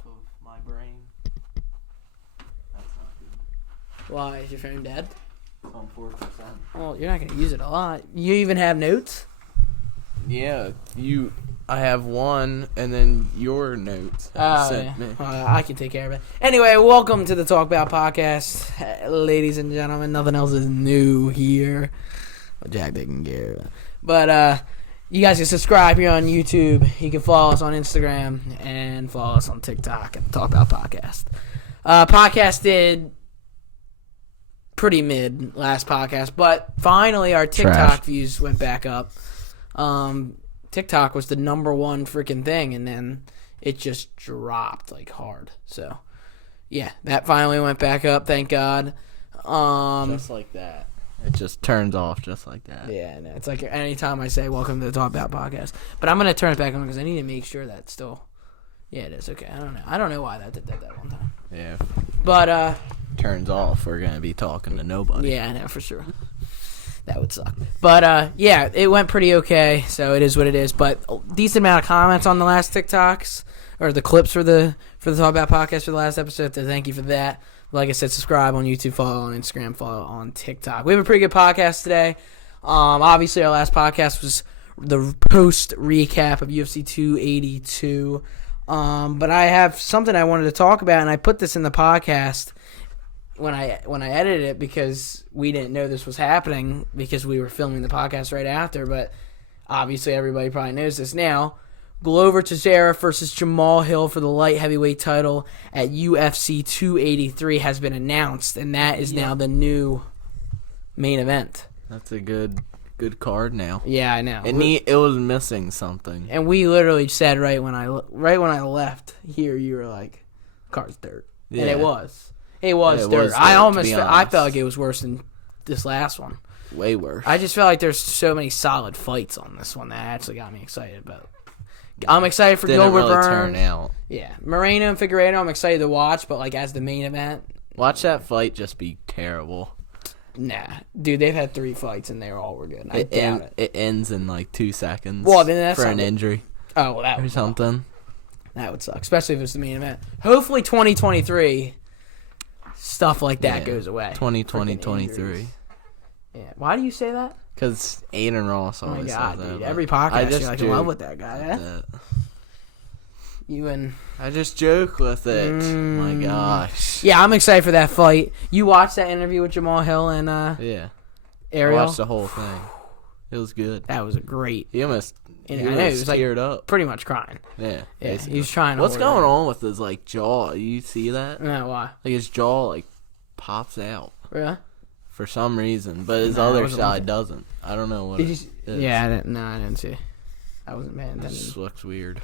off of my brain. That's not good. Why? Is your phone dead? It's on 4%. Well, you're not going to use it a lot. You even have notes? Yeah, I have one, and then your notes sent me. I can take care of it. Anyway, welcome to the Talk About podcast, ladies and gentlemen. Nothing else is new here. Well, Jack didn't care. But you guys can subscribe here on YouTube. You can follow us on Instagram and follow us on TikTok at Talk About Podcast. Podcast did pretty mid last podcast, but finally our TikTok views went back up. TikTok was the number one freaking thing, and then it just dropped like hard. So, yeah, that finally went back up. Thank God. Just like that. It just turns off just like that. Yeah, no, it's like anytime I say welcome to the Talk About podcast, but I'm gonna turn it back on because I need to make sure that's still. Yeah, it is okay. I don't know why that did that one time. Yeah. But turns off, we're gonna be talking to nobody. Yeah, I know for sure. That would suck. But, yeah, it went pretty okay, so it is what it is. But a decent amount of comments on the last TikToks, or the clips for the Talk About podcast for the last episode, so thank you for that. Like I said, subscribe on YouTube, follow on Instagram, follow on TikTok. We have a pretty good podcast today. Obviously, our last podcast was the post-recap of UFC 282. But I have something I wanted to talk about, and I put this in the podcast when I edited it because we didn't know this was happening because we were filming the podcast right after, but obviously everybody probably knows this now. Glover Teixeira versus Jamal Hill for the light heavyweight title at UFC 283 has been announced, and that is now the new main event. That's a good card now. Yeah, I know. And it was missing something. And we literally said right when I left here, you were like, "Card's dirt," and it was. It was dirt. I felt like it was worse than this last one. Way worse. I just felt like there's so many solid fights on this one that actually got me excited about. I'm excited for Gilbert Burns. Turn out. Yeah, Moreno and Figueiredo, I'm excited to watch, but like as the main event, watch that fight just be terrible. Nah, dude, they've had 3 fights and they all were good. I doubt it. It ends in like 2 seconds. Well, then that's for an injury. Oh, well, that or would something. That would suck, especially if it's the main event. Hopefully, 2023. Stuff like that goes away. 2023. Yeah. Why do you say that? Because Aiden Ross always says that. Dude. Every podcast, you're like in love with that guy. Eh? I just joke with it. My gosh. Yeah, I'm excited for that fight. You watched that interview with Jamal Hill and Ariel? I watched the whole thing. It was good. That was a great. He almost he was teared up. Pretty much crying. Yeah. He's trying to. What's going on with his like jaw? You see that? No, why? Like his jaw like pops out. Really? For some reason, but his other side doesn't. I don't know what it is. Yeah, I didn't see. I wasn't paying attention. It just looks weird.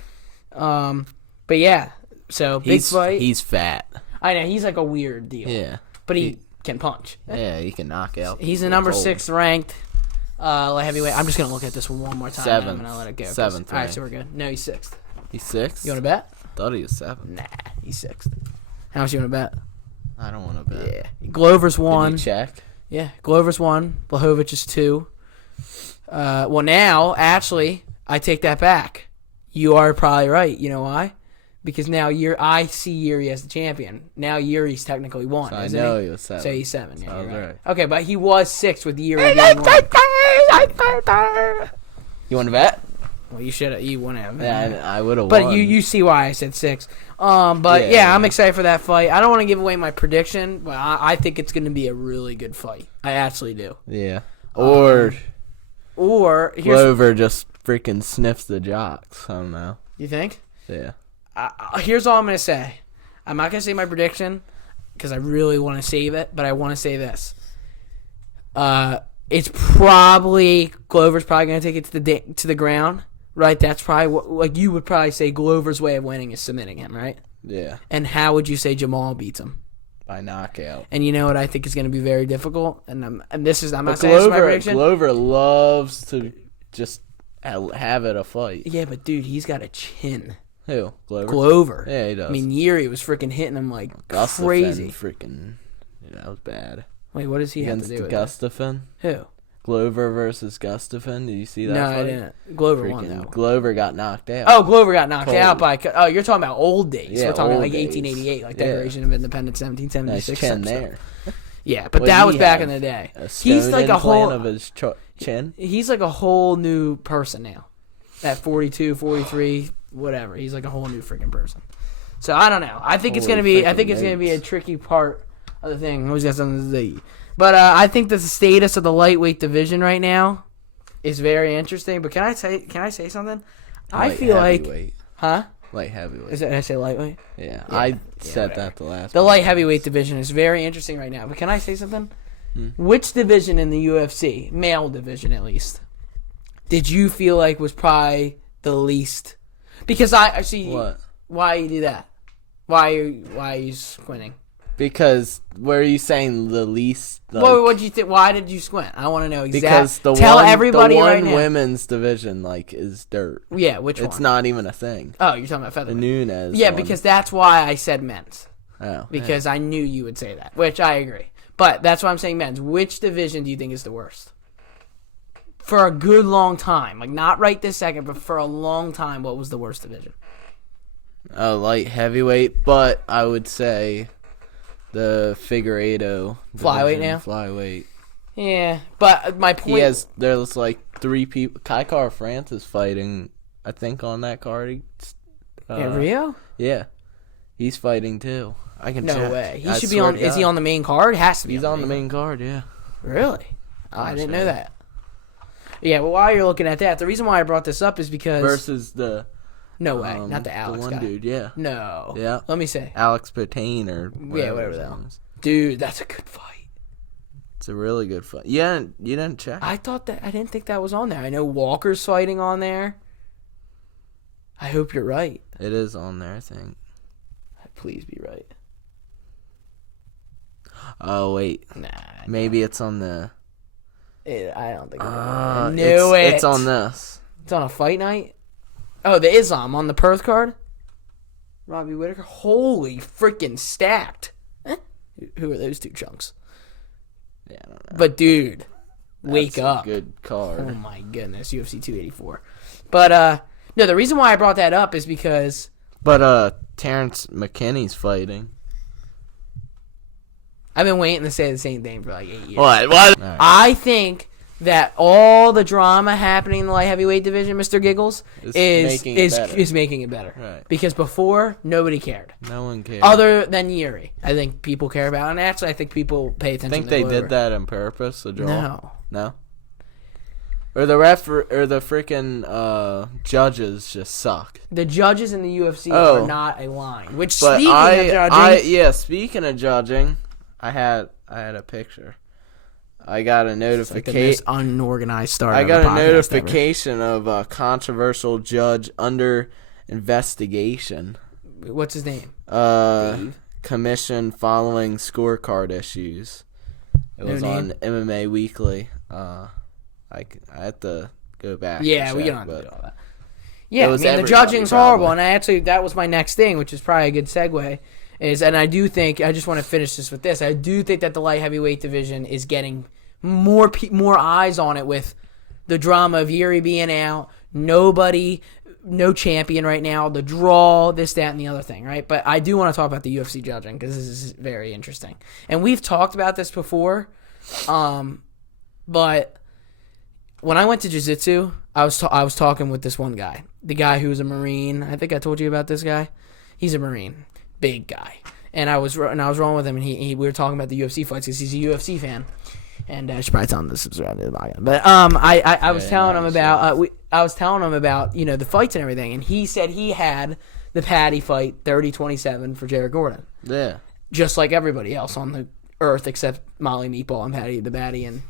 But yeah, so big fight. He's fat. I know, he's like a weird deal. Yeah. But he can punch. Yeah, he can knock out. He's the number 6 ranked light heavyweight. I'm just going to look at this one more time. 7th. I'm going to let it go. 7th. All right, so we're good. No, he's 6th. He's 6th? You want to bet? Thought he was 7th. Nah, he's 6th. How much you want to bet? I don't want to bet. Yeah. Glover's 1. Did you check? Yeah, Glover's 1. Blachowicz is 2. Well, now, actually, I take that back. You are probably right. You know why? Because now I see Yuri as the champion. Now Yuri's technically 1, so isn't I know he? he was 7. So he's 7. Yeah, you're right. Okay, but he was 6 with Yuri. You want to bet? Well, you should. You want to have. Yeah, I would have. But won. you see why I said 6. But yeah, I'm excited for that fight. I don't want to give away my prediction, but I think it's going to be a really good fight. I actually do. Yeah. Or Glover just freaking sniffs the jocks. I don't know. You think? Yeah. Here's all I'm going to say. I'm not going to say my prediction because I really want to save it, but I want to say this. It's probably Glover's probably going to take it to the ground, right? That's probably what, like you would probably say Glover's way of winning is submitting him, right? Yeah. And how would you say Jamal beats him? By knockout. And you know what I think is going to be very difficult, and I'm not saying it's my prediction. Glover loves to just have it a fight. Yeah, but dude, he's got a chin. Who? Glover. Yeah, he does. I mean, Yuri was freaking hitting him like crazy. Freaking, that was bad. Wait, what does he have to do with Gustafsson? Who? Glover versus Gustafsson. Did you see that? No, fight? I didn't. Glover won though. Glover got knocked out. Oh, Glover got knocked Cold. out by. Oh, you're talking about old days. Yeah, We're talking old like days. 1888, like Declaration of Independence, 1776. Nice chin there. Yeah, but What that did was he back have? in the day. A He's like a stone whole. implant of his chin. He's like a whole new person now. At 42, 43, whatever. He's like a whole new freaking person. So I don't know. I think it's gonna be. I think it's gonna be a tricky part of the thing. Always got something to say. But I think that the status of the lightweight division right now is very interesting. But can I say something? I feel like, huh? Light heavyweight. Did I say lightweight? Yeah, I said that the last. The light heavyweight division is very interesting right now. But can I say something? Which division in the UFC, male division at least, did you feel like was probably the least? Because I see. What? Why you do that? Why are you squinting? Because were you saying the least? Like, What did you think? Why did you squint? I want to know exactly. Because Tell everybody the one right now. women's division like is dirt. Yeah, which one? It's not even a thing. Oh, you're talking about The featherweight. Nunes. Yeah, one. because that's why I said men's. Oh, Because I knew you would say that, which I agree. But that's why I'm saying men's. Which division do you think is the worst? For a good long time, like not right this second, but for a long time, what was the worst division? Light heavyweight, but I would say the Figueiredo Flyweight division, now? Flyweight. Yeah, but my point. There's like 3 people. Kai Kara France is fighting, I think, on that card. Rio? Yeah, he's fighting too. I can No check. way. He I should be swear on. to Is he God. on the main card? Has to be. He's on the main card. Yeah. Really? I didn't know sure. that. Yeah, well, while you're looking at that, the reason why I brought this up is because Versus the no way, not the Alex one guy. dude. Yeah. No. Yeah. Let me see. Alex Patain or whatever his the hell. name is. Dude, that's a good fight. It's a really good fight. Yeah, you didn't check. I didn't think that was on there. I know Walker's fighting on there. I hope you're right. It is on there, I think. Please be right. Oh wait, Nah. maybe it's on the. I don't think. I knew it. It's on this. It's on a fight night. Oh, the Islam on the Perth card. Robbie Whitaker. Holy freaking stacked. Who are those two chunks? Yeah, I don't know. But dude, wake That's up. A good card. Oh my goodness, UFC 284. But no, the reason why I brought that up is because Terrence McKinney's fighting. I've been waiting to say the same thing for like 8 years. What? Right. I think that all the drama happening in the light heavyweight division, Mr. Giggles, is making it better. Right. Because before, nobody cared. No one cares. Other than Yuri. I think people care about it. And actually, I think people pay attention Think to they Glover. did that on purpose? The draw? No. No? Or the freaking judges just suck. The judges in the UFC are not a line. Which, But speaking of judging... speaking of judging, I had a picture. I got a Like the notification. most unorganized start. I got of a podcast notification of a controversial judge under investigation. ever. What's his name? Dave? Commission following scorecard issues. It was on MMA Weekly. I had to go back. Yeah, and we check, don't have to but do all that. Yeah, I was mean, the everybody, judging's horrible, probably. and that was my next thing, which is probably a good segue. And I do think, I just want to finish this with this, I do think that the light heavyweight division is getting more eyes on it with the drama of Yuri being out, no champion right now, the draw, this, that, and the other thing, right? But I do want to talk about the UFC judging, because this is very interesting. And we've talked about this before, but when I went to jiu-jitsu, I was talking with this one guy, the guy who was a Marine. I think I told you about this guy. He's a Marine, big guy, and I was rolling with him, and we were talking about the UFC fights because he's a UFC fan, and I should probably tell him this is around the volume. But I was telling him about the fights and everything, and he said he had the Paddy fight 30-27 for Jared Gordon. Yeah, just like everybody else on the earth except Molly Meatball and Paddy the Batty and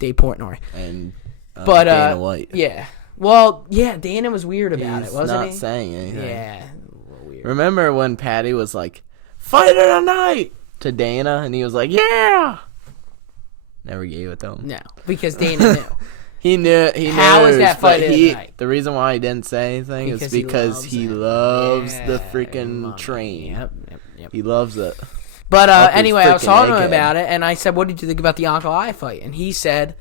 Dave Portnoy. And Dana White. Yeah. Well, yeah, Dana was weird about it, wasn't he? He's not saying anything. Yeah. A little weird. Remember when Paddy was like, "Fight it tonight" to Dana, and he was like, "Yeah." Never gave it to him. No, because Dana knew. He knew. How is that fight tonight? The reason why he didn't say anything is because he loves the freaking train. Yep. He loves it. But Up his anyway, I was freaking talking to him egghead. about it, and I said, "What did you think about the Ankalaev fight?" And he said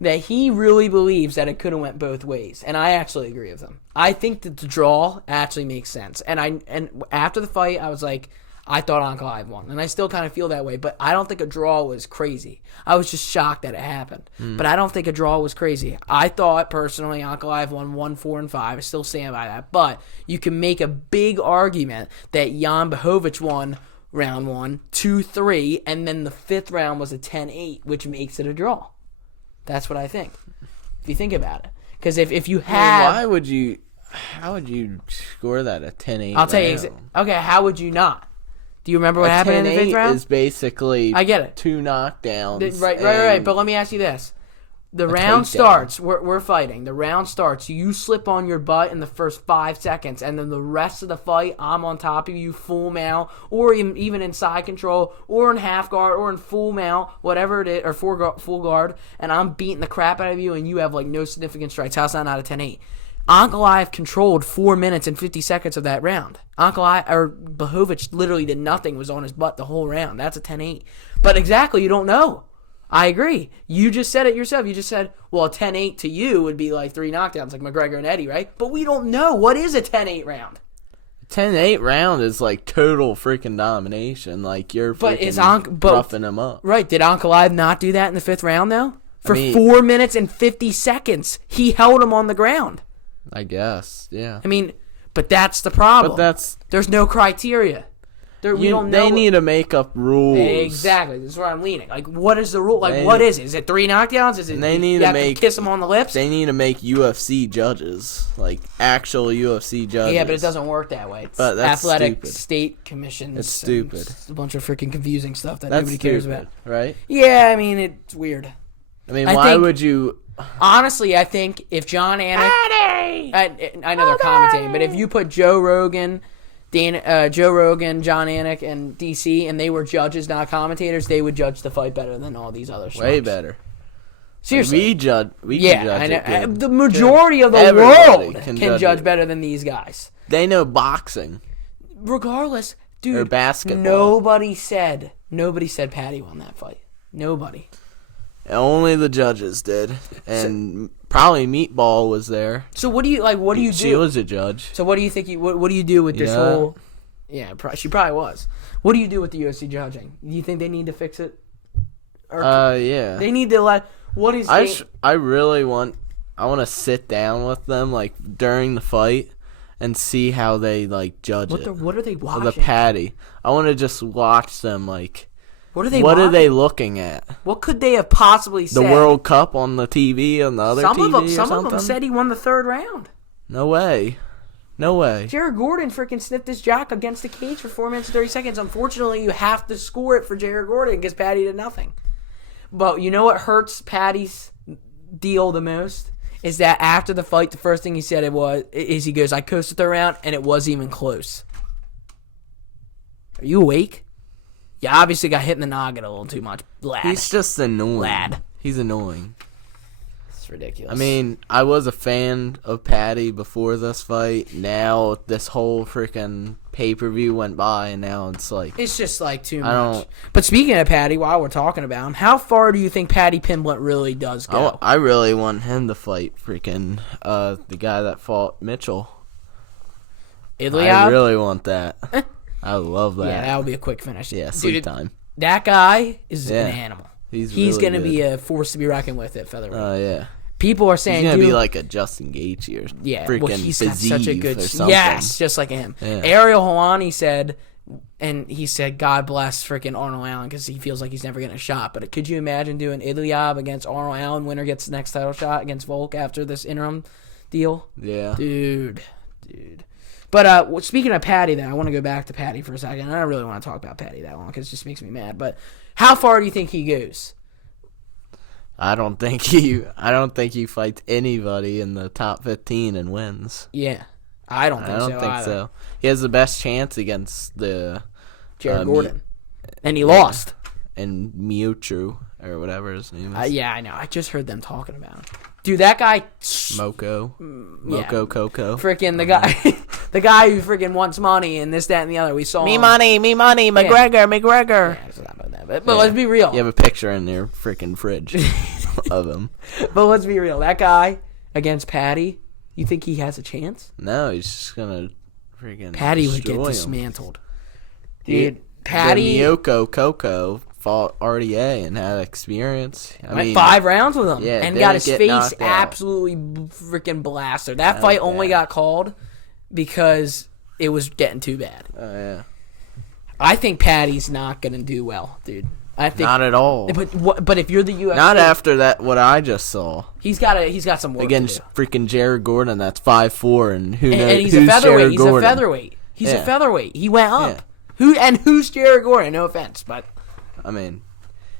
that he really believes that it could have went both ways, and I actually agree with him. I think that the draw actually makes sense, and after the fight, I was like, I thought Ankalaev won, and I still kind of feel that way, but I don't think a draw was crazy. I was just shocked that it happened, but I don't think a draw was crazy. I thought, personally, Ankalaev won 1, 4, and 5. I still stand by that, but you can make a big argument that Jan Blachowicz won round 1, 2, 3, and then the 5th round was a 10-8, which makes it a draw. That's what I think. If you think about it, because if you have, how would you score that a 10-8? I'll tell you. Okay, how would you not? Do you remember what happened in the 5th round? Is basically I get it. 2 knockdowns. Right. But let me ask you this: the round starts. We're fighting. The round starts. You slip on your butt in the first 5 seconds, and then the rest of the fight, I'm on top of you, full mount, or even in side control, or in half guard, or in full mount, whatever it is, or full guard, and I'm beating the crap out of you, and you have like no significant strikes. How's that not a 10-8? Ankalaev controlled 4 minutes and 50 seconds of that round. Blachowicz literally did nothing, was on his butt the whole round. That's a 10-8. But exactly, you don't know. I agree. You just said it yourself. You just said, well, a 10-8 to you would be like 3 knockdowns, like McGregor and Eddie, right? But we don't know. What is a 10-8 round? 10-8 round is like total freaking domination. Like you're roughing him up. Right. Did Ankalaev not do that in the 5th round, though? For 4 minutes and 50 seconds, he held him on the ground. I guess, yeah. I mean, but that's the problem. There's no criteria. We don't know. They need to make up rules. Exactly. This is where I'm leaning. Like, what is the rule? Like, what is it? Is it 3 knockdowns? Is it you have to kiss them on the lips? They need to make UFC judges, like actual UFC judges. Yeah, but it doesn't work that way. It's but that's athletic stupid. State commissions. It's stupid. It's a bunch of freaking confusing stuff that that's nobody cares about. Right? Yeah, I mean, it's weird. I mean, why would you... Honestly, I think if John Anik... I know they're commentating, but if you put Joe Rogan, John Anik, and DC, and they were judges, not commentators, they would judge the fight better than all these other schmucks. Way better. Seriously. We can judge I know. it good. The majority of the world can judge better than these guys. They know boxing. Regardless, dude, or basketball. Nobody said Paddy won that fight. Nobody. Only the judges did, and probably Meatball was there. So what do you do? She was a judge. So what do you think? What do you do with this whole? Yeah, she probably was. What do you do with the UFC judging? Do you think they need to fix it? Yeah. They need to let. What is? I want to sit down with them like during the fight and see how they like judge it. What are they watching? The Paddy. I want to just watch them like. What are they? What are they looking at? What could they have possibly said? The World Cup on the TV on the other TV. Some of them said he won the 3rd round. No way. Jared Gordon freaking sniffed his jack against the cage for 4 minutes and 30 seconds. Unfortunately, you have to score it for Jared Gordon because Paddy did nothing. But you know what hurts Paddy's deal the most? Is that after the fight, the first thing he said he goes, I coasted the round and it wasn't even close. Are you awake? You obviously got hit in the noggin a little too much, lad. He's just annoying. Lad. He's annoying. It's ridiculous. I mean, I was a fan of Paddy before this fight. Now this whole freaking pay-per-view went by, and now it's like... It's just like too much. But speaking of Paddy, while we're talking about him, how far do you think Paddy Pimblett really does go? I really want him to fight freaking the guy that fought Mitchell. Ilia? I really want that. I love that. Yeah, that would be a quick finish. Yeah, sleep time. That guy is an animal. He's really going to be a force to be reckoned with at featherweight. Oh, yeah. People are saying he's going to be like a Justin Gaethje or freaking he's got such a good... or something. Yes, just like him. Yeah. Ariel Helwani said, God bless freaking Arnold Allen because he feels like he's never getting a shot. But could you imagine doing Ilia against Arnold Allen? Winner gets the next title shot against Volk after this interim deal? Yeah. Dude. But speaking of Paddy, then I want to go back to Paddy for a second. I don't really want to talk about Paddy that long because it just makes me mad. But how far do you think he goes? I don't think he fights anybody in the top 15 and wins. Yeah, I don't think so. He has the best chance against the Jared Gordon, and he lost. And Miuchu or whatever his name is. Yeah, I know. I just heard them talking about him. Dude, that guy... Moko Coco. Freaking the guy... the guy who freaking wants money and this, that, and the other. We saw me money, McGregor. Yeah, it's not about that. But let's be real. You have a picture in your freaking fridge. of him. But let's be real. That guy against Paddy, you think he has a chance? No, he's just gonna freaking. Paddy would get destroy him. dismantled. Dude, Paddy. Miyoko Coco fought RDA and had experience. I Went mean, 5 rounds with him yeah, and got his didn't face get knocked out. absolutely freaking blasted. That fight only bad. got called because it was getting too bad. Oh yeah. I think Paddy's not gonna do well, dude. I think Not at all. But if you're the UFC, Not after that. What I just saw he's got some work against to do. freaking Jared Gordon. That's 5'4", and who knows? And he's who's a featherweight. Jared He's Gordon? a featherweight. He's a Yeah. featherweight. He went up. Yeah. Who's Jared Gordon? No offense, but I mean,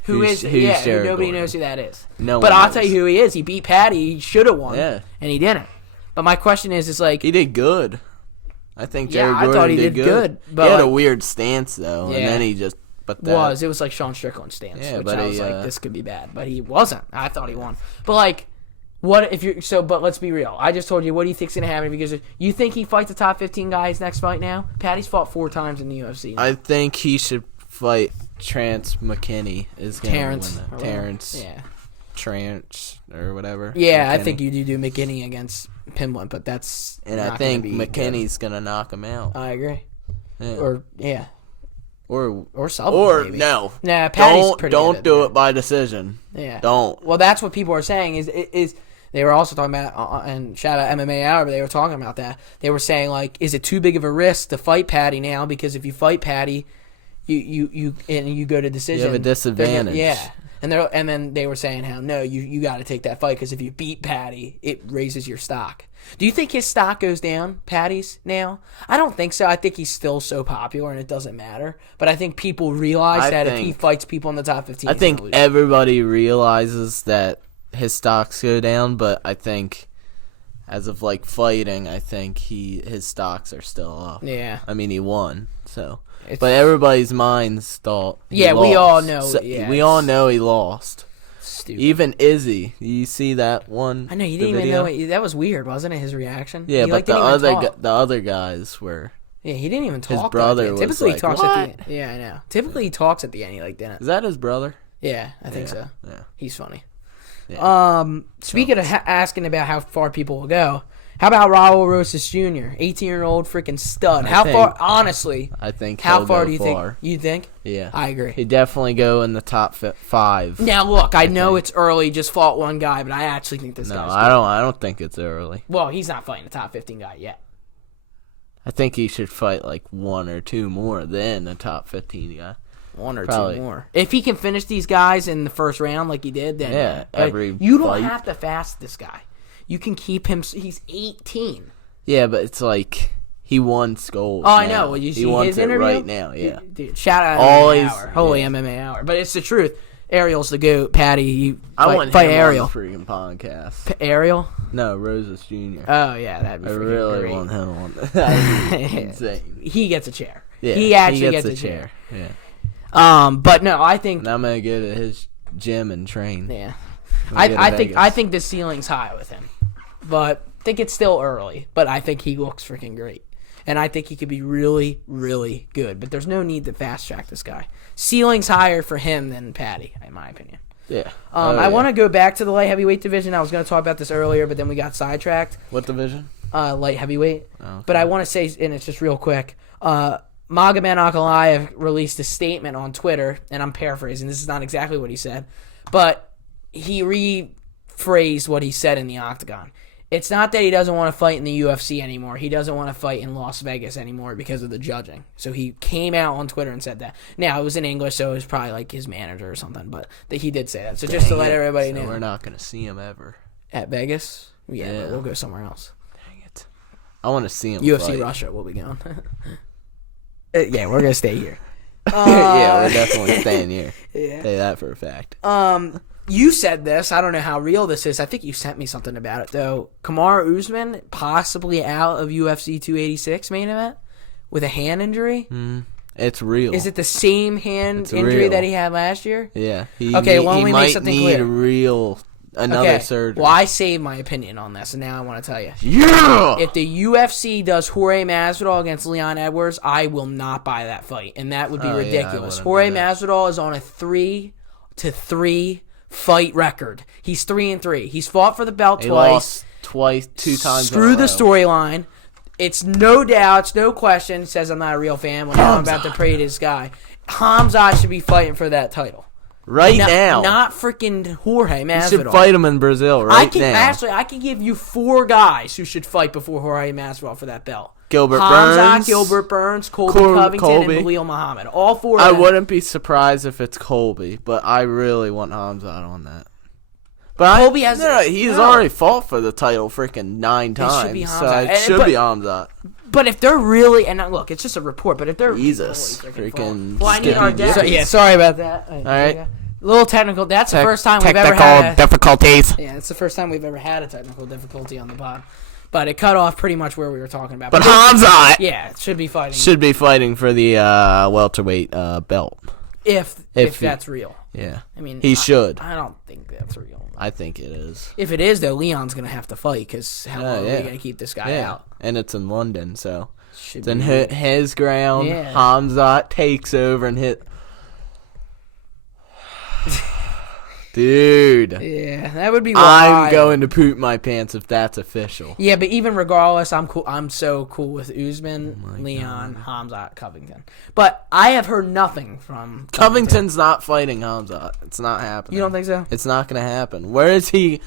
who's Jared nobody Gordon? knows who that is. No But one I'll knows. tell you who he is. He beat Paddy. He should have won. Yeah. And he didn't. But my question is like, He did good. I think Yeah, Jared I Gordon thought he did good, but he had a like- weird stance though, Yeah. and then he just. But that, it was like Sean Strickland's stance, Yeah, which but I was he, like, this could be bad. But he wasn't. I thought he won. But like, what if you're so? But let's be real. I just told you what do you think's gonna happen because you think he fights the top 15 guys next fight now? Paddy's fought 4 times in the UFC. I think he should fight Terrence McKinney. Is going to Terrence. win that. Terrence. Yeah. Trance or whatever. Yeah, I McKinney. think you do McGinney against Pimblett, but that's And not I think gonna be McKinney's gonna knock him out. good. I agree. Yeah. Or Sullivan, or maybe. no. Nah, Paddy's pretty Don't good, do man. it by decision. Yeah. Don't. Well, that's what people are saying is they were also talking about and shout out MMA Hour, but they were talking about that. They were saying like, is it too big of a risk to fight Paddy now? Because if you fight Paddy, you go to decision, You have a disadvantage. Yeah. And then they were saying how no, you got to take that fight because if you beat Paddy, it raises your stock. Do you think his stock goes down, Paddy's now? I don't think so. I think he's still so popular and it doesn't matter. But I think people realize that if he fights people in the top 15, I he's think gonna lose. everybody realizes that his stocks go down, but I think as of like fighting, I think his stocks are still up. Yeah. I mean, he won, so. It's- But everybody's minds thought he Yeah, we all lost. know, So, yeah, we all it's- know he lost. Stupid. Even Izzy, you see that one? I know you the didn't even video? know that was weird, wasn't it? His reaction. Yeah, He, but the didn't even talk. other guys were. Yeah, he didn't even talk. brother at the end. was Typically like, he talks "What?" at the end. Yeah, I know. Typically he talks at the end. He didn't. Is that his brother? Yeah, I think so. Yeah. He's funny. Yeah. Speaking of asking about how far people will go, how about Raul Rosa Jr., 18-year-old freaking stud? How far? Honestly, I think. how he'll far go do you far. think? You think? Yeah, I agree. He'd definitely go in the top 5. Now look, I know it's early. Just fought one guy, but I actually think this No, guy's I good. don't. I don't think it's early. Well, he's not fighting a top 15 guy yet. I think he should fight like 1 or 2 more than a top 15 guy. 1 or Probably. 2 more. If he can finish these guys in the first round like he did, then Yeah, But every you don't fight. have to fast this guy. You can keep him. He's 18. Yeah, but it's like he wants gold. Oh, I now. know. Well, you see he wants his it interview right now. Yeah. Dude, shout out Always- MMA Hour. Holy yeah. MMA Hour. But it's the truth. Ariel's the goat. Paddy, you I want fight him Ariel. on the freaking podcast. Ariel? No, Rosas Jr. Oh, yeah, that'd be I freaking really great. want him on. That'd be insane. He gets a chair. Yeah, he actually gets gets a chair. Yeah. But no, I think. And I'm gonna go to his gym and train. Yeah, When we go to I think Vegas. the ceiling's high with him, but I think it's still early. But I think he looks freaking great, and I think he could be really, really good. But there's no need to fast track this guy. Ceiling's higher for him than Paddy, in my opinion. Yeah. I want to go back to the light heavyweight division. I was going to talk about this earlier, but then we got sidetracked. What division? Light heavyweight. Oh, okay. But I want to say, and it's just real quick, Magomed Ankalaev released a statement on Twitter, and I'm paraphrasing. This is not exactly what he said, but he rephrased what he said in the octagon. It's not that he doesn't want to fight in the UFC anymore. He doesn't want to fight in Las Vegas anymore because of the judging. So he came out on Twitter and said that. Now, it was in English, so it was probably like his manager or something, but he did say that. So just to let everybody know. We're not gonna see him ever. At Vegas? Yeah, Yeah. but we'll go somewhere else. Dang it! I want to see him. UFC fight. Russia, we'll be going. Yeah, we're going to stay here. Yeah, we're definitely staying here. Yeah. Say that for a fact. You said this. I don't know how real this is. I think you sent me something about it, though. Kamaru Usman possibly out of UFC 286 main event with a hand injury. It's real. Is it the same hand It's injury real. that he had last year? Yeah. Okay, well, let me make might something need clear. another surgery. Well, I saved my opinion on this, and now I want to tell you. Yeah. If the UFC does Jorge Masvidal against Leon Edwards, I will not buy that fight, and that would be Oh, yeah, I ridiculous. wouldn't Jorge do that. Masvidal is on a 3-3 fight record. He's 3-3. He's fought for the belt He twice. lost twice, 2 times. Screw the storyline. It's no doubts, no question. Says I'm not a real fan when I'm about to praise this guy. Hamzat should be fighting for that title now. Not freaking Jorge Masvidal. You should fight him in Brazil now. Actually, I can give you 4 guys who should fight before Jorge Masvidal for that belt. Hamzat, Gilbert Burns, Colby Covington, and Khalil Muhammad. All 4 of them. I wouldn't be surprised if it's Colby, but I really want Hamzat on that. But Colby has... he's already fought for the title freaking 9 times. Should be it should be Hamzat. But if they're really... And look, it's just a report, but if they're... Jesus. Freaking... Well, I need our dad. Sorry about that. All right. A little technical. That's the first time we've ever had... Technical difficulties. Yeah, it's the first time we've ever had a technical difficulty on the pod. But it cut off pretty much where we were talking about. But Hamzat... Yeah, should be fighting. Should be fighting for the welterweight belt. If that's real. Yeah. I mean... He should. I don't think that's real. I think it is. If it is, though, Leon's going to have to fight because how long are we going to keep this guy out? And it's in London, so Should it's in his ground. Yeah. Hamzat takes over and hit. Dude. Yeah, that would be wild. I'm going to poop my pants if that's official. Yeah, but even regardless, I'm cool. I'm so cool with Usman, Leon, Hamzat, Covington. But I have heard nothing from Covington's not fighting Hamzat. It's not happening. You don't think so? It's not going to happen. Where is he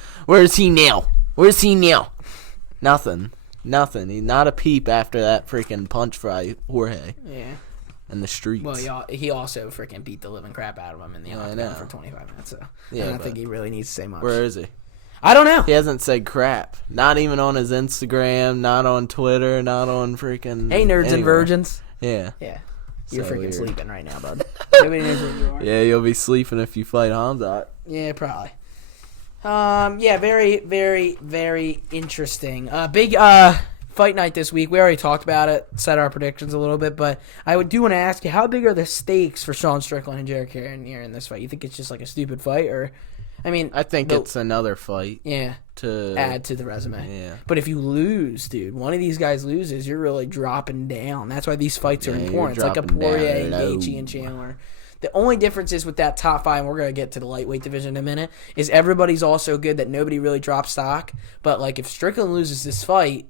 now? Where's he now? Nothing. He's not a peep after that freaking punch by Jorge. Yeah. In the streets. Well, he also freaking beat the living crap out of him in the octagon for 25 minutes. So I don't think he really needs to say much. Where is he? I don't know. He hasn't said crap. Not even on his Instagram, not on Twitter, not on freaking... Hey, nerds and virgins. Yeah. Yeah. You're So freaking weird. sleeping right now, bud. Nobody knows where you are. Yeah, you'll be sleeping if you fight Hamzat. Yeah, probably. Yeah, very, very, very interesting. Big fight night this week. We already talked about it, said our predictions a little bit, but I do want to ask you, how big are the stakes for Sean Strickland and Jared Cannonier in this fight? You think it's just like a stupid fight, or... I mean... I think it's another fight. Yeah. To add to the resume. Yeah. But if you lose, dude, one of these guys loses, you're really dropping down. That's why these fights are important. It's like a Poirier, Gaethje, and Chandler. The only difference is with that top 5, and we're going to get to the lightweight division in a minute, is everybody's also good that nobody really drops stock. But, like, if Strickland loses this fight...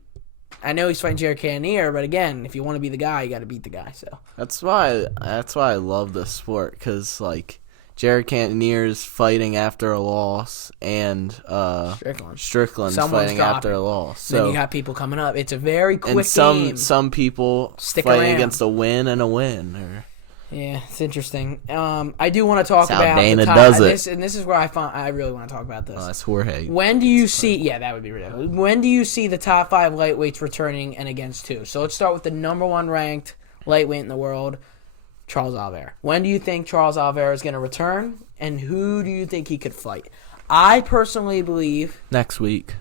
I know he's fighting Jared Cannonier, but again, if you want to be the guy, you got to beat the guy. So that's why I love this sport, because like Jared Cannonier's fighting after a loss, and Strickland's fighting after a loss. So then you got people coming up. It's a very quick and game. Some people fighting against a win and a win. Yeah, it's interesting. I do want to talk about how Dana the top, does it. And this is where I really want to talk about this. Oh, that's Jorge. When do you see? Yeah, that would be ridiculous. When do you see the top 5 lightweights returning and against who? So let's start with the number 1 ranked lightweight in the world, Charles Oliveira. When do you think Charles Oliveira is going to return, and who do you think he could fight? I personally believe next week.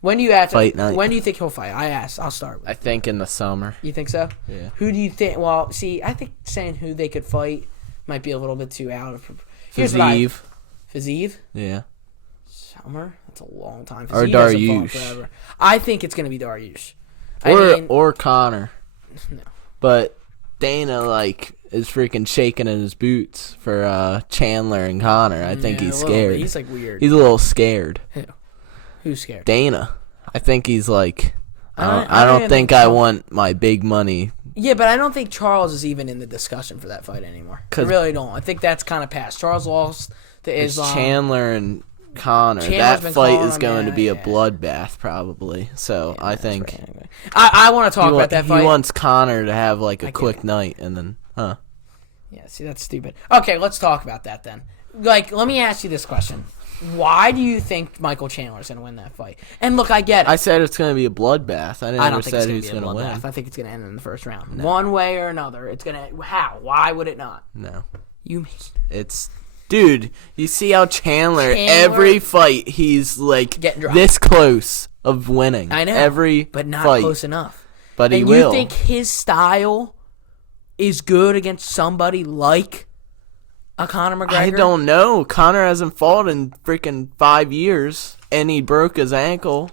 When do you have to, fight night? When do you think he'll fight? I'll start with. I think in the summer. You think so? Yeah. Who do you think? Well, see, I think saying who they could fight might be a little bit too out of. Fiziev? Yeah. Summer? That's a long time. Or Dariush. I think it's going to be Dariush. Or Connor. No. But Dana, is freaking shaking in his boots for Chandler and Connor. I think he's scared. He's, weird. He's a little scared. Who? Who's scared? Dana. I think he's I don't think I want my big money. Yeah, but I don't think Charles is even in the discussion for that fight anymore. I really don't. I think that's kind of past. Charles lost to Islam. Chandler and Connor. That fight is going to be a bloodbath, probably. So I think... I want to talk about that fight. He wants Connor to have, a quick night, and then... Yeah, see, that's stupid. Okay, let's talk about that then. Let me ask you this question. Why do you think Michael Chandler's going to win that fight? And look, I get it. I said it's going to be a bloodbath. I never said who's going to win. I think it's going to end in the first round. No. One way or another. It's going to... How? Why would it not? No. It's... Dude, you see how Chandler every fight, he's this close of winning. I know. But not fight. Close enough. But he will. And you think his style is good against somebody like... a Conor McGregor? I don't know. Conor hasn't fought in freaking 5 years, and he broke his ankle.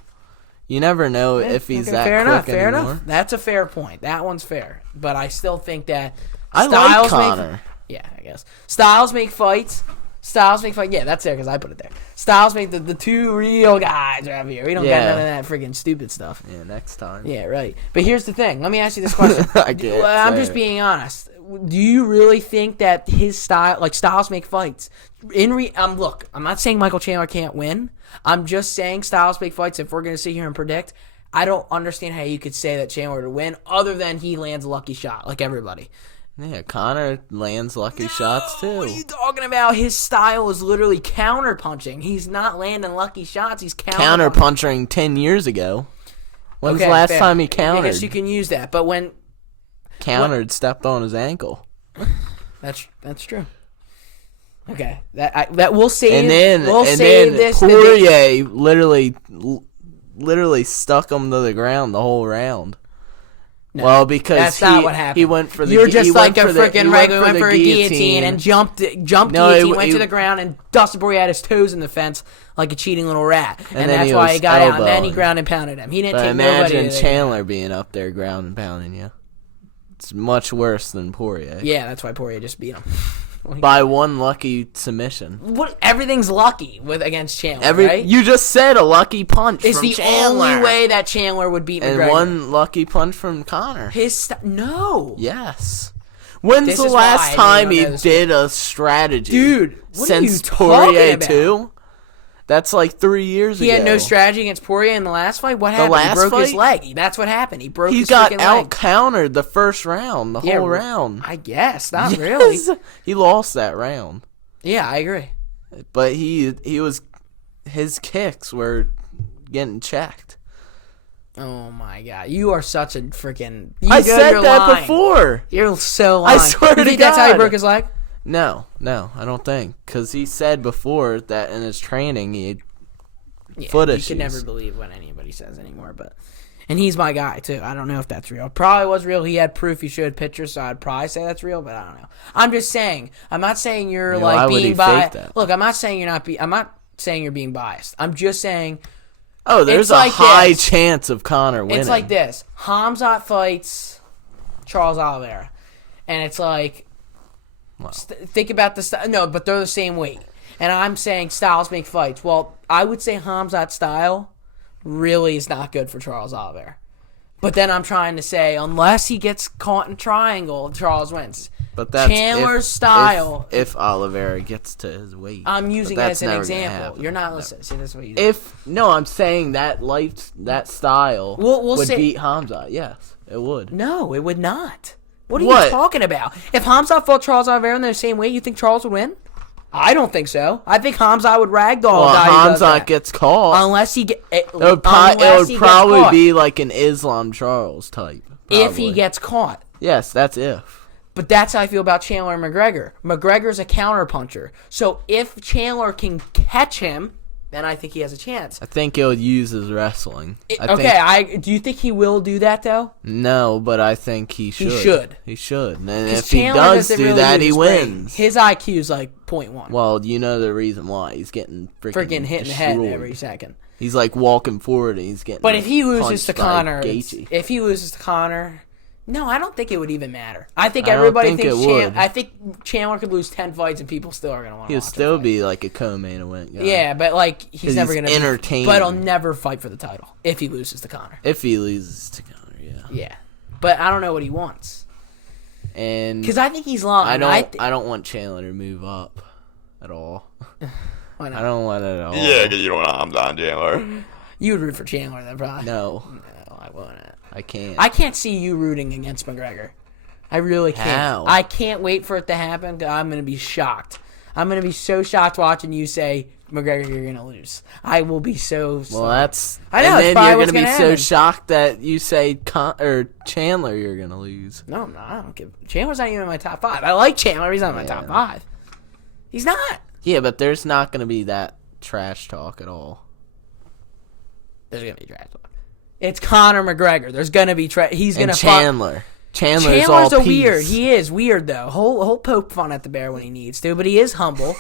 You never know if he's that quick anymore. Fair enough. That's a fair point. That one's fair. But I still think that I like Conor. Yeah, I guess. Styles make fights. Styles make fight. Yeah, that's there because I put it there. Styles make the two real guys right here. We don't got none of that freaking stupid stuff. Yeah, next time. Yeah, right. But here's the thing. Let me ask you this question. I'm just being honest. Do you really think that his style, like Styles make fights? Look, I'm not saying Michael Chandler can't win. I'm just saying Styles make fights. If we're going to sit here and predict, I don't understand how you could say that Chandler would win other than he lands a lucky shot like everybody. Yeah, Conor lands lucky shots too. What are you talking about? His style is literally counter-punching. He's not landing lucky shots. He's counter-punching 10 years ago. When's the last time he countered? I guess you can use that, but when... stepped on his ankle. That's true. Okay, that we'll save. And then this. Poirier literally stuck him to the ground the whole round. No, well, because that's not what happened. He went for the. You're just like a freaking regular. Went for a guillotine and jumped guillotine, went to the ground and dusted Poirier, had his toes in the fence like a cheating little rat, and that's why he got out. And then he ground and pounded him. He didn't take nobody. Imagine Chandler being up there ground and pounding you. It's much worse than Poirier. Yeah, that's why Poirier just beat him. By one lucky submission. What? Everything's lucky against Chandler, right? You just said a lucky punch it's from the Chandler. Only way that Chandler would beat McGregor. And one lucky punch from Conor. No. Yes. When's the last time he did a strategy? Dude, since Poirier 2? That's like 3 years ago. He had no strategy against Poirier in the last fight? What happened? He broke his leg. That's what happened. He broke his freaking leg. He got out-countered the first round, the whole round. I guess. Not really. He lost that round. Yeah, I agree. But his kicks were getting checked. Oh, my God. You are such a freaking... I said that before. You're so lying. I swear to God. You think that's how he broke his leg? No, I don't think. Because he said before that in his training he had foot issues. You can never believe what anybody says anymore. And he's my guy, too. I don't know if that's real. Probably was real. He had proof. He showed pictures, so I'd probably say that's real, but I don't know. I'm just saying. I'm not saying you're being biased. Look, I'm not saying I'm not saying you're being biased. I'm just saying... Oh, there's a high chance of Conor winning. It's like this. Hamzat fights Charles Oliveira. And it's like... think about the no, but they're the same weight. And I'm saying styles make fights. Well, I would say Hamzat's style really is not good for Charles Oliveira. But then I'm trying to say, unless he gets caught in a triangle, Charles wins. But that's Chandler's style. If Oliveira gets to his weight, I'm using it as an example. You're not listening. See, that's what you do. I'm saying that style would beat Hamzat. Yes, it would. No, it would not. What are you talking about? If Hamzat fought Charles Oliveira in the same weight, you think Charles would win? I don't think so. I think Hamzat would ragdoll a guy who does that. Hamzat gets caught. Unless he get, it would probably be like an Islam Charles type. Probably. If he gets caught. Yes, that's if. But that's how I feel about Chandler and McGregor. McGregor's a counterpuncher. So if Chandler can catch him, then I think he has a chance. I think he'll use his wrestling. Do you think he will do that, though? No, but I think he should. He should. And if Chandler he does do that, he wins. His IQ is like 0.1. Well, you know the reason why. He's getting freaking hit in the head every second. He's like walking forward and he's getting But if he loses to Conor... No, I don't think it would even matter. I think everybody thinks I think Chandler could lose 10 fights and people still are going to want to watch. He'll still be like a co-main event guy. Yeah, but like he's never going to entertain. But he'll never fight for the title if he loses to Conor. If he loses to Conor, yeah. Yeah, but I don't know what he wants. And because I think he's lying. I don't want Chandler to move up at all. Why not? I don't want it at all. Yeah, because you don't want Hamzat Chandler. You would root for Chandler then, probably. No, I wouldn't. I can't. I can't see you rooting against McGregor. I really can't. How? I can't wait for it to happen. I'm going to be shocked. I'm going to be so shocked watching you say, McGregor, you're going to lose. I will be so... Well, that's... I know, and then you're going to be so shocked that you say Chandler, you're going to lose. No, I'm not. I don't give... Chandler's not even in my top 5. I like Chandler. He's not in my top 5. He's not. Yeah, but there's not going to be that trash talk at all. There's going to be trash talk. It's Conor McGregor. There's gonna be he's gonna Chandler. Chandler's all weird. He is weird though. He'll poke fun at the bear when he needs to, but he is humble.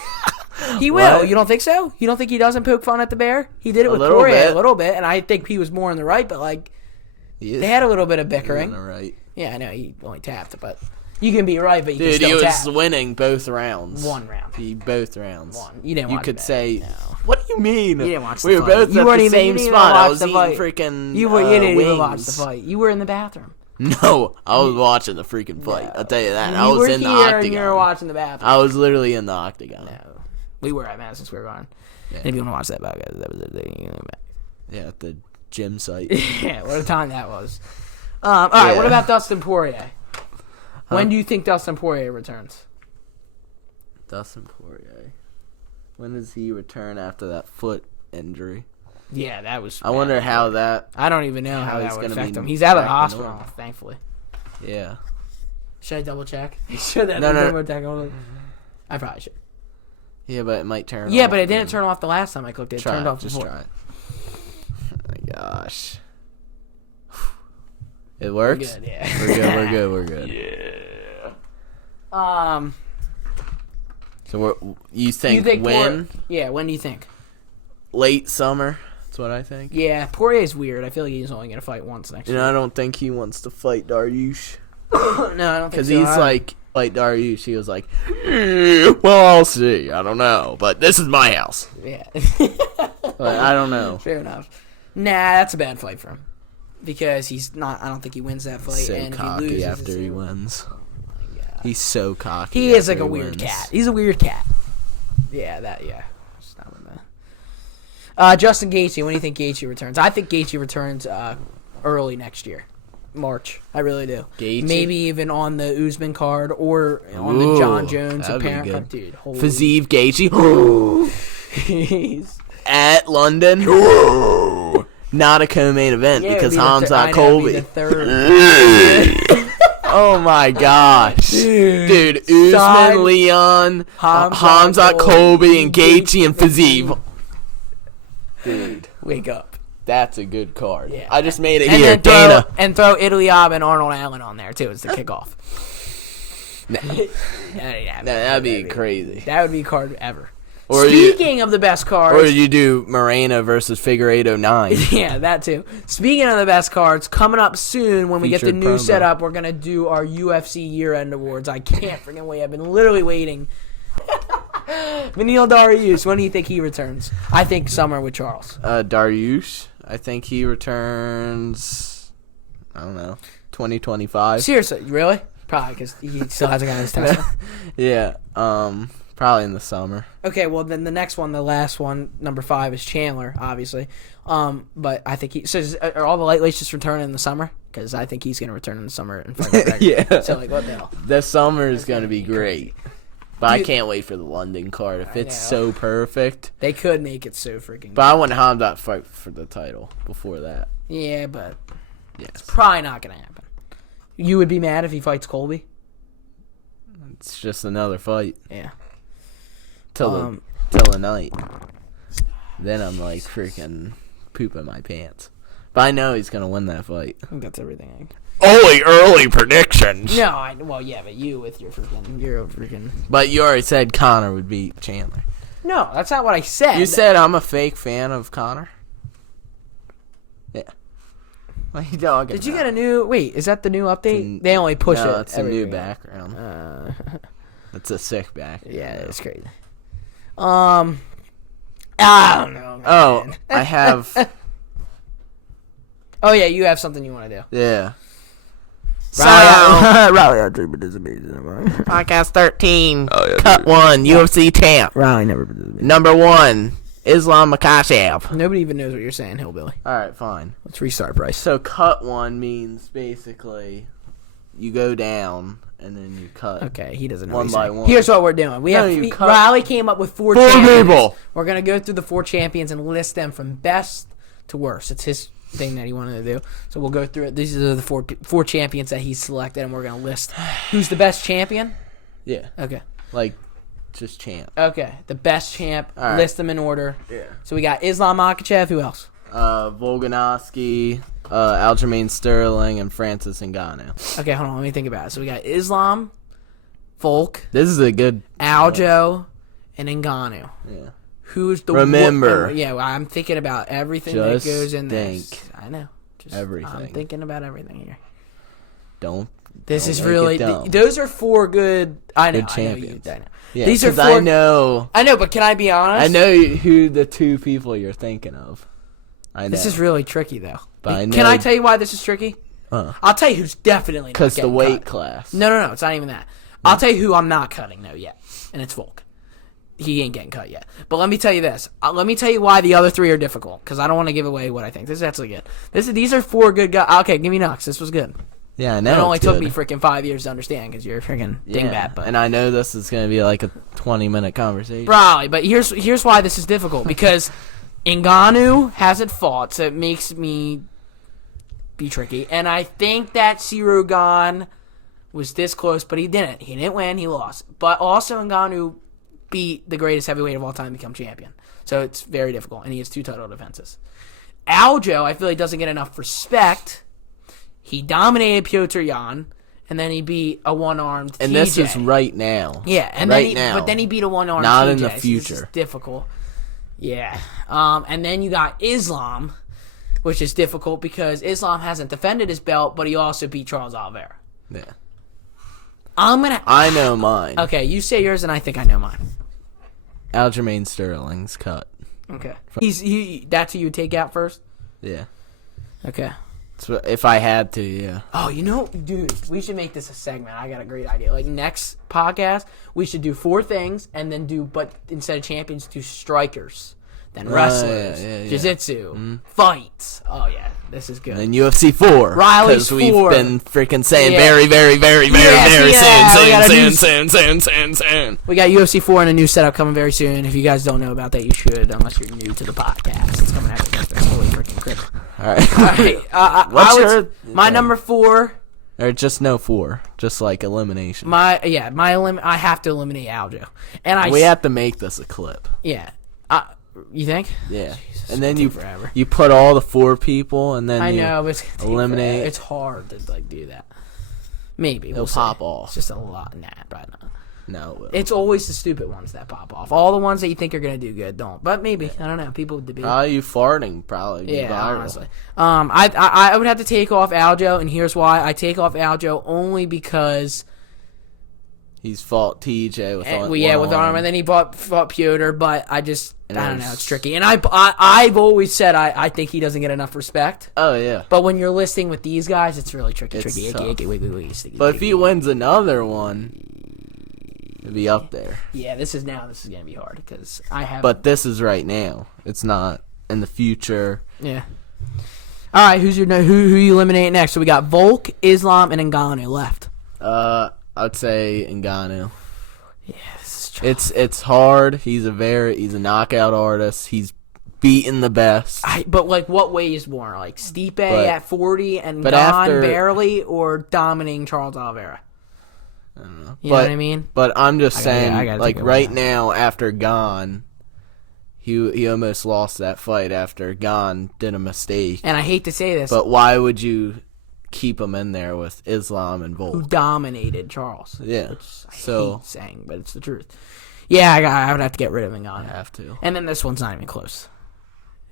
He will. What? You don't think so? You don't think he doesn't poke fun at the bear? He did it with Poirier a little bit, and I think he was more in the right. But like, they had a little bit of bickering. Right. Yeah, I know he only tapped, but You can be right, but you can Dude, still he was tap. winning both rounds. One round. Both rounds. You didn't watch You could that. say, No. what do you mean? You didn't watch the We fight. were both You at weren't the even- you same didn't even spot. I watch was the eating fight. freaking You didn't wings. even watch the fight. You were in the bathroom. No, I was watching the freaking fight. I'll tell you that. I You was were in the here octagon. and you were watching the bathroom. I was literally in the octagon. No. We were at Madison Square Garden. Yeah. And if you want to watch that podcast, that was it. Yeah, at the gym site. Yeah, what a time that was. All right, what about Dustin Poirier? When do you think Dustin Poirier returns? Dustin Poirier. When does he return after that foot injury? Yeah, that was. I wonder how that. I don't even know how that he's would gonna affect be him. He's out of the back to hospital, normal. thankfully. Yeah. Should I double check? Should that No. I probably should. Yeah, but it might turn. Yeah, off but it didn't and- turn off the last time I clicked it. It Try turned it, off just before. try it. Oh my gosh. It works. Good, yeah. We're good. Yeah. So you think when? Yeah, when do you think? Late summer. That's what I think. Yeah, Poirier's weird. I feel like he's only gonna fight once next You year. know, I don't think he wants to fight Dariush. No, I don't think Because so. he's like Dariush. He was like, well, I'll see. I don't know. But this is my house. Yeah. But I don't know. Fair enough. Nah, that's a bad fight for him. Because he's not. I don't think he wins that fight. So and cocky if he loses, after he wins. He's so cocky. He is like after a he weird wins. cat. He's a weird cat. Yeah, Just not with that. Justin Gaethje, when do you think Gaethje returns? I think Gaethje returns early next year. March. I really do. Gaethje? Maybe even on the Usman card or on the Ooh, John Jones that'd be apparent good. card. Dude, holy Fiziev Gaethje. Jeez. At London. Not a co-main event Yeah, because it'd be Hamza I know, it'd Colby. be the third. Oh my gosh. Dude, Usman, Son, Leon, Hamza Hamza Colby, and Colby, Gaethje and Fiziev. Dude, Wake up. that's a good card. Yeah. I just made it And here, then Dana. throw Ilia and Arnold Allen on there, too, as the kickoff. That'd be crazy. That would be a card ever. Or Speaking of the best cards. Or you do Moreno versus Figueiredo 9. Yeah, that too. Speaking of the best cards, coming up soon when we get the Featured new promo. setup, we're going to do our UFC year-end awards. I can't freaking wait. I've been literally waiting. Beneil Dariush, when do you think he returns? I think summer with Charles. Dariush, I think he returns, I don't know, 2025. Seriously, really? Probably, because he still hasn't got his test. Yeah, probably in the summer. Okay, well, then the next one, the last one, number 5, is Chandler, obviously. But I think are all the lightweights just returning in the summer? Because I think he's going to return in the summer and fight McGregor. Yeah. So, like, what the hell? The summer is going to be great. But Dude, I can't wait for the London card. If I it's know. so perfect. They could make it so freaking But I want Hamza to fight for the title before that. Yeah, but Yes. it's probably not going to happen. You would be mad if he fights Colby? It's just another fight. Yeah. Till the night. Then I'm like freaking pooping my pants. But I know he's going to win that fight. I think that's everything. Only early predictions. No, well, yeah, but you with your freaking... But you already said Conor would beat Chandler. No, that's not what I said. You said I'm a fake fan of Conor? Yeah. What are you talking Did you about? get a new... Wait, is that the new update? They only push it. No, it's a every new week. background. It's a sick background. Yeah, it's crazy. I don't know, man. Oh, I have... Oh, yeah, you have something you want to do. Yeah. Raleigh, our treatment is amazing. Podcast 13. Oh, yeah, Cut dude. 1. UFC champ. Raleigh never participated. Number 1. Islam Makhachev. Nobody even knows what you're saying, hillbilly. Alright, fine. Let's restart, Bryce. So cut 1 means basically you go down and then you cut. Okay, he doesn't know. One what he's by saying. one. Here's what we're doing. Riley came up with four champions. people. We're gonna go through the 4 champions and list them from best to worst. It's his thing that he wanted to do. So we'll go through it. These are the four champions that he's selected, and we're gonna list who's the best champion. Yeah. Okay. Like, just champ. Okay. The best champ. All right. List them in order. Yeah. So we got Islam Makhachev. Who else? Volkanovski, Aljamain Sterling, and Francis Ngannou. Okay, hold on. Let me think about it. So we got Islam, Volk, This is a good. Aljo, and Ngannou. Yeah. Who's the Remember. Yeah, well, I'm thinking about everything Just that goes in this. think I know. Just, everything. I'm thinking about everything here. Don't This is really those are four good. I know. Good champions. I know. Yeah, these are four. I know, but can I be honest? I know who the two people you're thinking of. I know. This is really tricky, though. But I know. Can I tell you why this is tricky? I'll tell you who's definitely not getting cut. Because the weight class. No, it's not even that. I'll tell you who I'm not cutting, though, yet. And it's Volk. He ain't getting cut yet. But let me tell you this. Let me tell you why the other three are difficult, because I don't want to give away what I think. This is actually good. These are four good guys. Okay, give me Knox. This was good. Yeah, I know. It only took me freaking 5 years to understand, because you're a freaking dingbat. But and I know this is going to be like a 20-minute conversation. Probably, but here's why this is difficult, because Ngannou hasn't fought, so it makes me be tricky. And I think that Cirogan was this close, but he didn't. He didn't win. He lost. But also Ngannou beat the greatest heavyweight of all time to become champion. So it's very difficult, and he has 2 title defenses. Aljo, I feel like doesn't get enough respect. He dominated Piotr Jan, and then he beat a one-armed And TJ. this is right now. Yeah, and but then he beat a one-armed Not TJ. in the future. So this is difficult. Yeah. And then you got Islam, which is difficult because Islam hasn't defended his belt, but he also beat Charles Oliveira. Yeah. I know mine. Okay, you say yours, and I think I know mine. Aljamain Sterling's cut. Okay. That's who you would take out first? Yeah. Okay. So if I had to, yeah. Oh, dude, we should make this a segment. I got a great idea. Like, next podcast, we should do 4 things, and then but instead of champions, do strikers. Then wrestlers, jiu-jitsu, fights. Oh, yeah, this is good. And UFC 4. Riley's 4. Because we've been freaking saying very, very, very, very soon. We got UFC 4 and a new setup coming very soon. If you guys don't know about that, you should, unless you're new to the podcast. It's coming out. That's really freaking critical. All right. My number 4. Or just no 4. Just like elimination. I have to eliminate Aljo. And we have to make this a clip. Yeah. You think? Yeah. Jesus, and then you put all the 4 people, and then it's eliminate. It's hard to do that. Maybe it'll pop off. It's just a lot. Nah, probably not. No, it will. It's always the stupid ones that pop off. All the ones that you think are gonna do good don't. But maybe I don't know. People would debate. You farting probably. Yeah, viral. Honestly. I would have to take off Aljo, and here's why. I take off Aljo only because he's fought TJ with with arm, and then he fought Piotr. But I don't know. It's tricky, and I've always said I think he doesn't get enough respect. Oh yeah. But when you're listing with these guys, it's really tricky. But if he wins another one, it'd be up there. Yeah, this is gonna be hard because I have. But this is right now. It's not in the future. Yeah. All right, who you eliminate next? So we got Volk, Islam, and Ngannou left. I'd say Ngannou. Yeah, this is it's hard. He's a knockout artist. He's beaten the best. But what weighs more? Like Stipe at 40 and Gon barely, or dominating Charles Oliveira? I don't know. You know what I mean? But I'm just saying, right now after Gon, he almost lost that fight after Gon did a mistake. And I hate to say this, but why would you keep him in there with Islam and Volk? Who dominated Charles. Yeah. Which I hate saying, but it's the truth. Yeah, I would have to get rid of Ngannou. I have to. And then this one's not even close.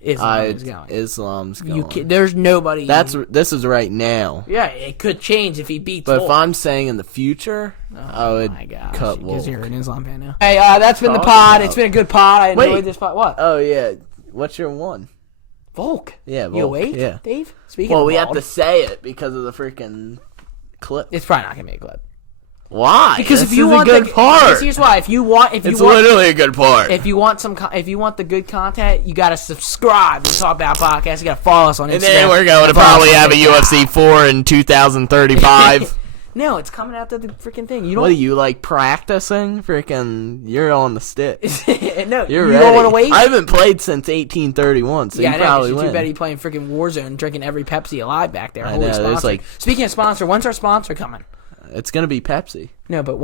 Islam's going. There's nobody. This is right now. Yeah, it could change if he beats But Volk. if I'm saying in the future, I would cut Volk. Because you're an Islam fan now. Hey, that's been the pod. It's been a good pod. I enjoyed this pod. What? Oh, yeah. What's your one? Volk. Yeah, Volk. You wait, yeah. Dave? We have to say it because of the freaking clip. It's probably not going to be a clip. Why? Because this if you is want a good part. Here's why. It's literally a good part. If you want the good content, you got to subscribe to Talk About Podcast. You got to follow us on Instagram. And then we're going to probably have a UFC 4 in 2035. No, it's coming out to the freaking thing. What are you, like, practicing? Freaking, you're on the stick. No, you're you ready. Don't want to wait? I haven't played since 1831, so you probably win. You better be playing freaking Warzone, drinking every Pepsi alive back there. I know, there's like... Speaking of sponsor, when's our sponsor coming? It's going to be Pepsi. No, but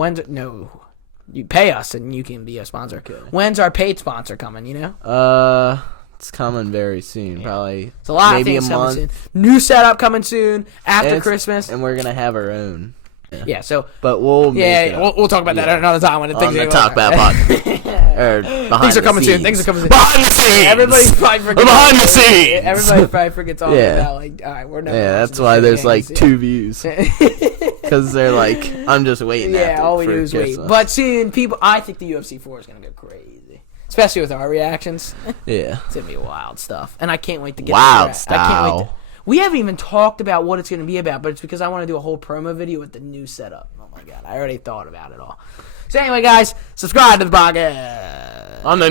you pay us and you can be a sponsor. Okay. When's our paid sponsor coming, you know? It's coming very soon. Probably it's a lot maybe of things a month. Coming soon. New setup coming soon after Christmas. And we're going to have our own. Yeah, so but we'll talk about that another time when things are talk about podcast. Things are coming soon. Things are coming soon. Behind the scenes. Everybody's probably forgetting. Behind the scenes. Everybody probably forgets all about. Like, all right, we're never. Yeah, that's why there's like 2 views. Because they're like, I'm just waiting. Yeah, all we do is wait. But soon, I think the UFC 4 is going to go crazy. Especially with our reactions. Yeah. It's going to be wild stuff. And I can't wait to get wild stuff. I can't wait we haven't even talked about what it's going to be about, but it's because I want to do a whole promo video with the new setup. Oh, my God. I already thought about it all. So anyway, guys, subscribe to the podcast. On the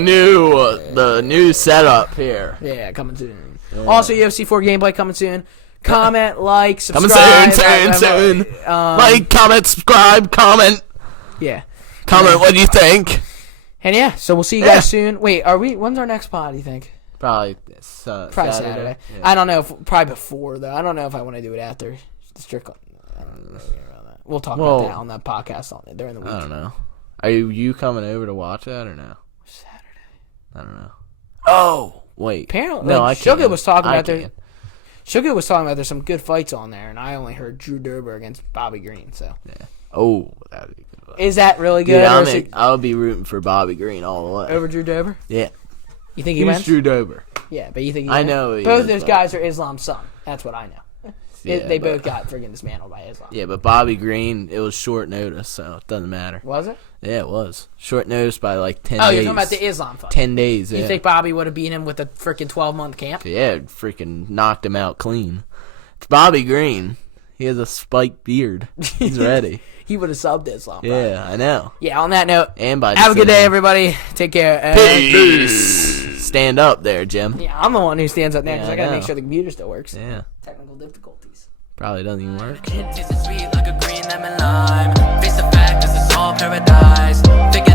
new setup here. Yeah, coming soon. Yeah. Also, UFC 4 gameplay coming soon. Comment, like, subscribe. Coming soon. Like, comment, subscribe, comment. Yeah. Comment what you think. And yeah, so we'll see you guys soon. Wait, when's our next pod, do you think? Probably Saturday. Yeah. I don't know. Probably before, though. I don't know if I want to do it after Strickland. I don't know about that. We'll talk about that on that podcast during the week. I don't know. Are you coming over to watch that or no? Saturday. I don't know. Oh, wait. Apparently, no, I can't. Sugar was talking about there's some good fights on there, and I only heard Drew Dober against Bobby Green. So yeah. Oh, that would be good. Fight. Is that really good? Dude, I'll be rooting for Bobby Green all the way over Drew Dober. Yeah. You think he wins? Drew Dober. Yeah, but you think he I wins? know. Both those guys are Islam's son. That's what I know. Yeah, they both got friggin' dismantled by Islam. Yeah, but Bobby Green, it was short notice, so it doesn't matter. Was it? Yeah, it was. Short notice by like 10 days. Oh, you're talking about the Islam fight. 10 days, yeah. You think Bobby would have beat him with a freaking 12-month camp? Yeah, freaking knocked him out clean. It's Bobby Green. He has a spiked beard. He's ready. He would have subbed Islam. Yeah, I know. Yeah, on that note, and by have a good day, everybody. Take care. Peace. Stand up there, Jim. Yeah, I'm the one who stands up now because I got to make sure the computer still works. Yeah. Technical difficulties. Probably doesn't even work. Tastes sweet like a green lemon lime. Face the fact, this is all paradise.